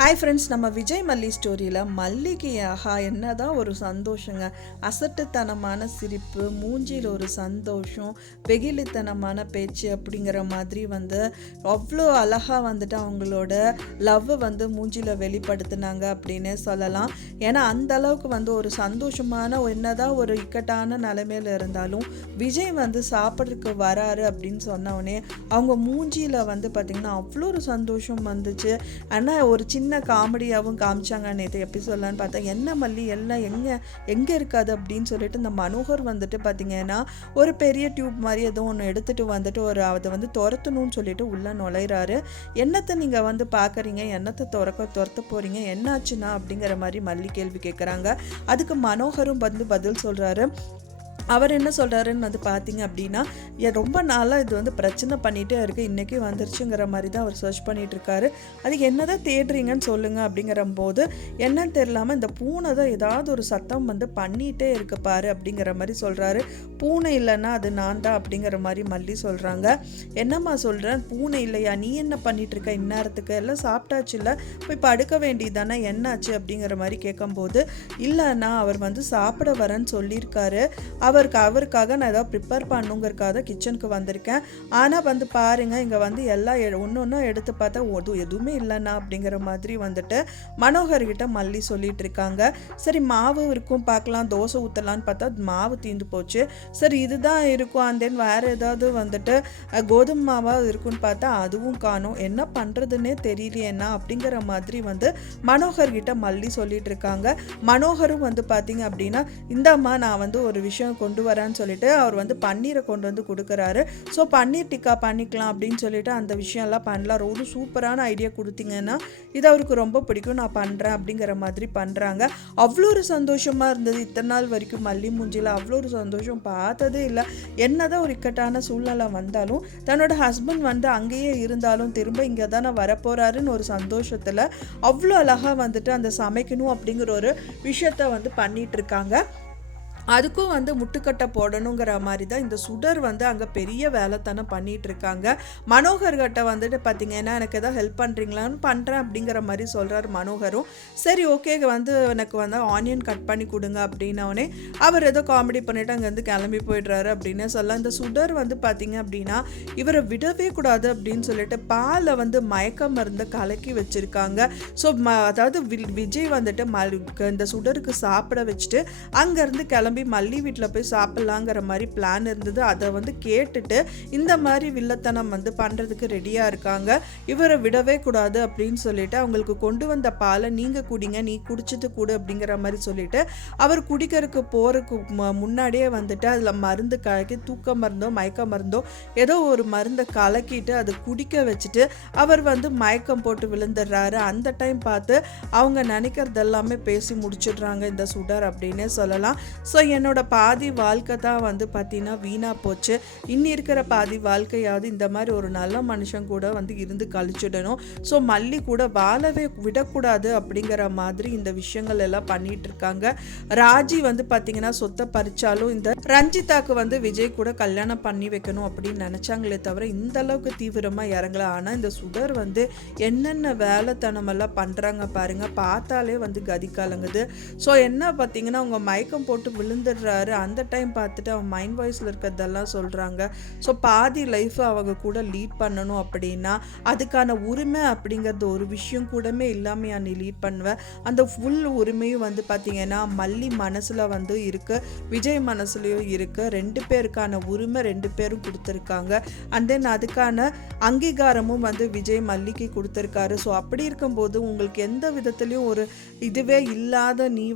Hi friends, நம்ம விஜய் மல்லி ஸ்டோரியில் மல்லிகை ஆஹா என்னதான் ஒரு சந்தோஷங்க. அசட்டுத்தனமான சிரிப்பு, மூஞ்சியில் ஒரு சந்தோஷம், வெகுளித்தனமான பேச்சு அப்படிங்கிற மாதிரி அவ்வளோ அழகாக அவங்களோட லவ்வை மூஞ்சியில் வெளிப்படுத்தினாங்க அப்படின்னே சொல்லலாம். ஏன்னா அந்த அளவுக்கு ஒரு சந்தோஷமான என்னதான் ஒரு இக்கட்டான நிலைமையில் இருந்தாலும் விஜய் சாப்பிட்றதுக்கு வராரு அப்படின்னு சொன்னோடனே அவங்க மூஞ்சியில் பார்த்திங்கன்னா அவ்வளோ ஒரு சந்தோஷம் வந்துச்சு. ஆனால் ஒரு சின்ன காமெடியாகவும் காமிச்சாங்க. நேற்று எபிசோட்லான்னு பார்த்தா என்ன மல்லி எல்லாம் எங்கே இருக்காது அப்படின்னு சொல்லிட்டு இந்த மனோகர் பார்த்திங்கன்னா ஒரு பெரிய டியூப் மாதிரி ஏதோ ஒன்று எடுத்துகிட்டு அதை துரத்தணும்னு சொல்லிட்டு உள்ளே நுழையிறாரு. என்னத்தை நீங்கள் பார்க்குறீங்க, என்னத்தை துரத்த போகிறீங்க, என்னாச்சுன்னா அப்படிங்கிற மாதிரி மல்லி கேள்வி கேட்குறாங்க. அதுக்கு மனோகரும் பதில் சொல்கிறாரு. அவர் என்ன சொல்கிறாருன்னு பார்த்தீங்க அப்படின்னா, ரொம்ப நாளாக இது பிரச்சனை பண்ணிகிட்டே இருக்குது, இன்றைக்கி வந்துருச்சுங்கிற மாதிரி தான் அவர் சர்ச் பண்ணிகிட்ருக்காரு. அதுக்கு என்ன தான் தேடுறீங்கன்னு சொல்லுங்கள் அப்படிங்கிற போது என்னன்னு தெரியாமல் இந்த பூனை தான் ஏதாவது ஒரு சத்தம் பண்ணிகிட்டே இருக்கு பாரு அப்படிங்கிற மாதிரி சொல்கிறாரு. பூனை இல்லைன்னா அது நான் தான் அப்படிங்கிற மாதிரி மல்லி சொல்கிறாங்க. என்னம்மா சொல்கிறேன், பூனை இல்லையா, நீ என்ன பண்ணிகிட்ருக்க இந்நேரத்துக்கு, எல்லாம் சாப்பிட்டாச்சு இல்லை, போய் படுக்க வேண்டியதானே, என்னாச்சு அப்படிங்கிற மாதிரி கேட்கும்போது இல்லைன்னா அவர் சாப்பிட வரேன்னு சொல்லியிருக்காரு, அவருக்காக நான் ஏதாவது ப்ரிப்பேர் பண்ணுங்கிறக்காக கிச்சனுக்கு வந்திருக்கேன். ஆனால் பாருங்கள் இங்கே எல்லாம் ஒன்று ஒன்றும் எடுத்து பார்த்தா எதுவுமே இல்லைண்ணா அப்படிங்கிற மாதிரி மனோகர்கிட்ட மல்லி சொல்லிட்டு இருக்காங்க. சரி மாவு இருக்கும் பார்க்கலாம், தோசை ஊற்றலான்னு பார்த்தா மாவு தீர்ந்து போச்சு. சரி இதுதான் இருக்கும், அண்ட் தென் வேறு ஏதாவது கோதுமை மாவாக இருக்குன்னு பார்த்தா அதுவும் காணும், என்ன பண்ணுறதுன்னே தெரியலையேண்ணா அப்படிங்கிற மாதிரி மனோகர்கிட்ட மல்லி சொல்லிட்டு இருக்காங்க. மனோகரும் பார்த்தீங்க அப்படின்னா இந்தாம்மா நான் ஒரு விஷயம் கொண்டு வரேன்னு சொல்லிட்டு அவர் பன்னீரை கொண்டு கொடுக்குறாரு. ஸோ பன்னீர் டிக்கா பண்ணிக்கலாம் அப்படின்னு சொல்லிட்டு அந்த விஷயம்லாம் பண்ணலாம், ஒரு சூப்பரான ஐடியா கொடுத்தீங்கன்னா இது அவருக்கு ரொம்ப பிடிக்கும், நான் பண்ணுறேன் அப்படிங்கிற மாதிரி பண்ணுறாங்க. அவ்வளோ ஒரு சந்தோஷமாக இருந்தது. இத்தனை நாள் வரைக்கும் மல்லி மூஞ்சியில் அவ்வளோ ஒரு சந்தோஷம் பார்த்ததே இல்லை. என்னதான் ஒரு இக்கட்டான சூழ்நிலை வந்தாலும் தன்னோட ஹஸ்பண்ட் அங்கேயே இருந்தாலும் திரும்ப இங்கே தானே வரப்போகிறாருன்னு ஒரு சந்தோஷத்தில் அவ்வளோ அழகாக அந்த சமைக்கணும் அப்படிங்கிற ஒரு விஷயத்த பண்ணிட்டு இருக்காங்க. அதுக்கும் முட்டுக்கட்டை போடணுங்கிற மாதிரி தான் இந்த சுடர் அங்கே பெரிய வேலைத்தனம் பண்ணிகிட்டு இருக்காங்க. மனோகர்கிட்ட பார்த்திங்கன்னா எனக்கு எதாவது ஹெல்ப் பண்ணுறீங்களான்னு பண்ணுறேன் அப்படிங்கிற மாதிரி சொல்கிறார் மனோகரும். சரி ஓகே எனக்கு ஆனியன் கட் பண்ணி கொடுங்க அப்படின்னோடனே அவர் ஏதோ காமெடி பண்ணிவிட்டு அங்கேருந்து கிளம்பி போய்ட்றாரு அப்படின்னு சொல்லலாம். இந்த சுடர் பார்த்திங்க அப்படின்னா இவரை விடவே கூடாது அப்படின்னு சொல்லிட்டு பாலை மயக்க மருந்து கலக்கி வச்சுருக்காங்க. ஸோ அதாவது விஜய் இந்த சுடருக்கு சாப்பிட வச்சுட்டு அங்கேருந்து கிளம்பி மல்லி வீட்டில் போய் சாப்பிட்லாங்கிற மாதிரி பிளான் இருந்தது. அதை கேட்டுட்டு இந்த மாதிரி வில்லத்தனம் பண்ணுறதுக்கு ரெடியாக இருக்காங்க. இவரை விடவே கூடாது அப்படின்னு சொல்லிட்டு அவங்களுக்கு கொண்டு வந்த பாலை நீங்கள் குடிங்க, நீ குடிச்சிட்டு கூடு அப்படிங்கிற மாதிரி சொல்லிட்டு அவர் குடிக்கிறதுக்கு போகிறதுக்கு முன்னாடியே அதில் மருந்து கலக்கி தூக்க மருந்தோ மயக்க மருந்தோ ஏதோ ஒரு மருந்தை கலக்கிட்டு அதை குடிக்க வச்சுட்டு அவர் மயக்கம் போட்டு விழுந்துடுறாரு. அந்த டைம் பார்த்து அவங்க நினைக்கிறது எல்லாமே பேசி முடிச்சிடுறாங்க இந்த சுடர் அப்படின்னே சொல்லலாம். ஸோ என்னோட பாதி வாழ்க்கை தான் பார்த்தீங்கன்னா வீணாக போச்சு, இன்னி இருக்கிற பாதி வாழ்க்கையாவது இந்த மாதிரி ஒரு நல்ல மனுஷன் கூட இருந்து கழிச்சிடணும். ஸோ மல்லி கூட வாழவே விடக்கூடாது அப்படிங்கிற மாதிரி இந்த விஷயங்கள் எல்லாம் பண்ணிட்டு இருக்காங்க. ராஜி பார்த்தீங்கன்னா சொத்தை பறிச்சாலும் இந்த ரஞ்சிதாக்கு விஜய் கூட கல்யாணம் பண்ணி வைக்கணும் அப்படின்னு நினைச்சாங்களே தவிர இந்த அளவுக்கு தீவிரமாக இறங்கல. ஆனால் இந்த சுடர் என்னென்ன வேலைத்தனமெல்லாம் பண்ணுறாங்க பாருங்க, பார்த்தாலே கதி கலங்குது. ஸோ என்ன பார்த்தீங்கன்னா அவங்க மயக்கம் போட்டு விழுந்துடுறாரு. அந்த டைம் பார்த்துட்டு அவன் மைண்ட் வாய்ஸில் இருக்கிறதெல்லாம் சொல்கிறாங்க. ஸோ பாதி லைஃப் அவங்க கூட லீட் பண்ணணும் அப்படின்னா அதுக்கான உரிமை அப்படிங்கிறது ஒரு விஷயம் கூடமே இல்லாமல் நீ லீட் பண்ணுவேன். அந்த ஃபுல் உரிமையும் பார்த்தீங்கன்னா மல்லி மனசில் இருக்குது, விஜய் மனசுலையும் இருக்குது. ரெண்டு பேருக்கான உரிமை ரெண்டு பேரும் கொடுத்துருக்காங்க. அண்ட் தென் அதுக்கான அங்கீகாரமும் விஜய் மல்லிக்கு கொடுத்துருக்காரு. ஸோ அப்படி இருக்கும்போது உங்களுக்கு எந்த விதத்துலையும் ஒரு இதுவே இல்லாத நீ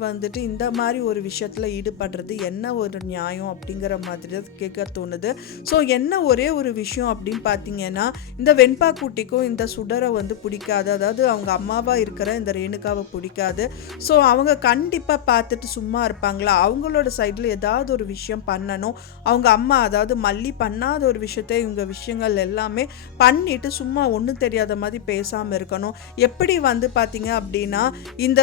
இந்த மாதிரி ஒரு விஷயத்தில் ஈடுபடுறது என்ன ஒரு நியாயம் அப்படிங்கிற மாதிரி கேட்க தோணுது. ஸோ என்ன ஒரே ஒரு விஷயம் அப்படின்னு பார்த்தீங்கன்னா இந்த வெண்பா குட்டிக்கும் இந்த சுடரை பிடிக்காது, அதாவது அவங்க அம்மாவாக இருக்கிற இந்த ரேணுகாவை பிடிக்காது. ஸோ அவங்க கண்டிப்பாக பார்த்துட்டு சும்மா இருப்பாங்களா, அவங்களோட சைடில் ஏதாவது ஒரு விஷயம் பண்ணணும். அவங்க அம்மா அதாவது மல்லி பண்ணாத ஒரு விஷயத்தை இவங்க விஷயங்கள் எல்லாமே பண்ணிட்டு சும்மா ஒன்றும் தெரியாத மாதிரி பேசாமல் இருக்கணும். எப்படி பார்த்தீங்க அப்படின்னா இந்த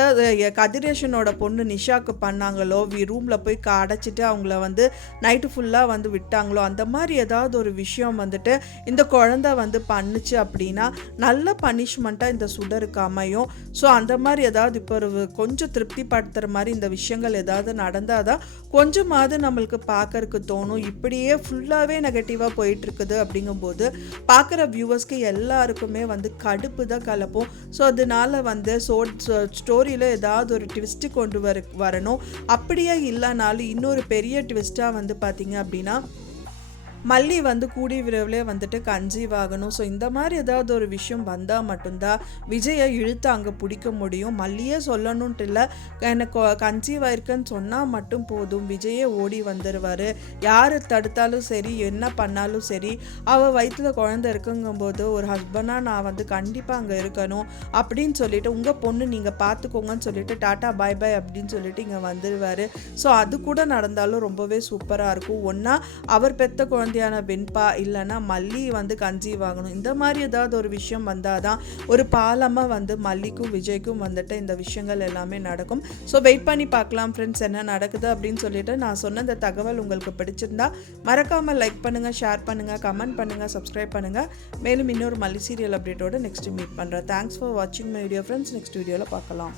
கதிரேஷனோட பொண்ணு நிஷாக்கு பண்ணாங்களோ ரூமில் போய் அடைச்சிட்டு அவங்கள வந்து நைட்டு ஃபுல்லாக வந்து விட்டாங்களோ, அந்த மாதிரி ஏதாவது ஒரு விஷயம் வந்துட்டு இந்த குழந்தை வந்து பண்ணுச்சு அப்படின்னா நல்ல பனிஷ்மெண்ட்டாக இந்த சுடருக்கு அமையும். ஸோ அந்த மாதிரி ஏதாவது இப்போ ஒரு கொஞ்சம் திருப்திப்படுத்துகிற மாதிரி இந்த விஷயங்கள் ஏதாவது நடந்தால் தான் கொஞ்சமாவது நம்மளுக்கு பார்க்கறக்கு தோணும். இப்படியே ஃபுல்லாகவே நெகட்டிவாக போயிட்டுருக்குது அப்படிங்கும்போது பார்க்குற வியூவர்ஸ்க்கு எல்லாருக்குமே வந்து கடுப்பு தான் கலப்போம். ஸோ அதனால வந்து ஸ்டோரியில் ஏதாவது ஒரு ட்விஸ்ட்டு கொண்டு வரணும். அப்படியே இல்லைனாலும் இன்னொரு பெரிய ட்விஸ்ட்டாக வந்து பார்த்தீங்க அப்படின்னா மல்லி வந்து கூடிய விரைவிலே வந்துட்டு கன்சீவ் ஆகணும். ஸோ இந்த மாதிரி ஏதாவது ஒரு விஷயம் வந்தால் மட்டும்தான் விஜயை இழுத்து அங்கே பிடிக்க முடியும். மல்லியே சொல்லணுன்ட்டு இல்லை, எனக்கு கன்சீவ் ஆயிருக்குன்னு சொன்னால் மட்டும் போதும், விஜயே ஓடி வந்துடுவார். யார் தடுத்தாலும் சரி, என்ன பண்ணாலும் சரி, அவள் வயிற்றில் குழந்தை இருக்குங்கும்போது ஒரு ஹஸ்பண்டாக நான் வந்து கண்டிப்பாக அங்கே இருக்கணும் அப்படின்னு சொல்லிட்டு, உங்கள் பொண்ணு நீங்கள் பார்த்துக்கோங்கன்னு சொல்லிட்டு டாட்டா பாய் பாய் அப்படின்னு சொல்லிட்டு இங்கே வந்துடுவார். ஸோ அது கூட நடந்தாலும் ரொம்பவே சூப்பராக இருக்கும். ஒன்றா அவர் பெற்ற குழந்தையான வெண்பா இல்லைன்னா மல்லி வந்து கன்சீவ் ஆகணும். இந்த மாதிரி ஏதாவது ஒரு விஷயம் வந்தால் தான் ஒரு பாலமாக வந்து மல்லிக்கும் விஜய்க்கும் வந்துட்டு இந்த விஷயங்கள் எல்லாமே நடக்கும். ஸோ வெயிட் பண்ணி பார்க்கலாம் ஃப்ரெண்ட்ஸ், என்ன நடக்குது அப்படின்னு சொல்லிட்டு. நான் சொன்ன இந்த தகவல் உங்களுக்கு பிடிச்சிருந்தா மறக்காமல் லைக் பண்ணுங்கள், ஷேர் பண்ணுங்கள், கமெண்ட் பண்ணுங்கள், சப்ஸ்கிரைப் பண்ணுங்கள். மேலும் இன்னொரு மல்லி சீரியல் அப்டேட்டோட நெக்ஸ்ட் மீட் பண்ணுறேன். தேங்க்ஸ் ஃபார் வாட்சிங் மை வீடியோ ஃப்ரெண்ட்ஸ். நெக்ஸ்ட் வீடியோவில் பார்க்கலாம்.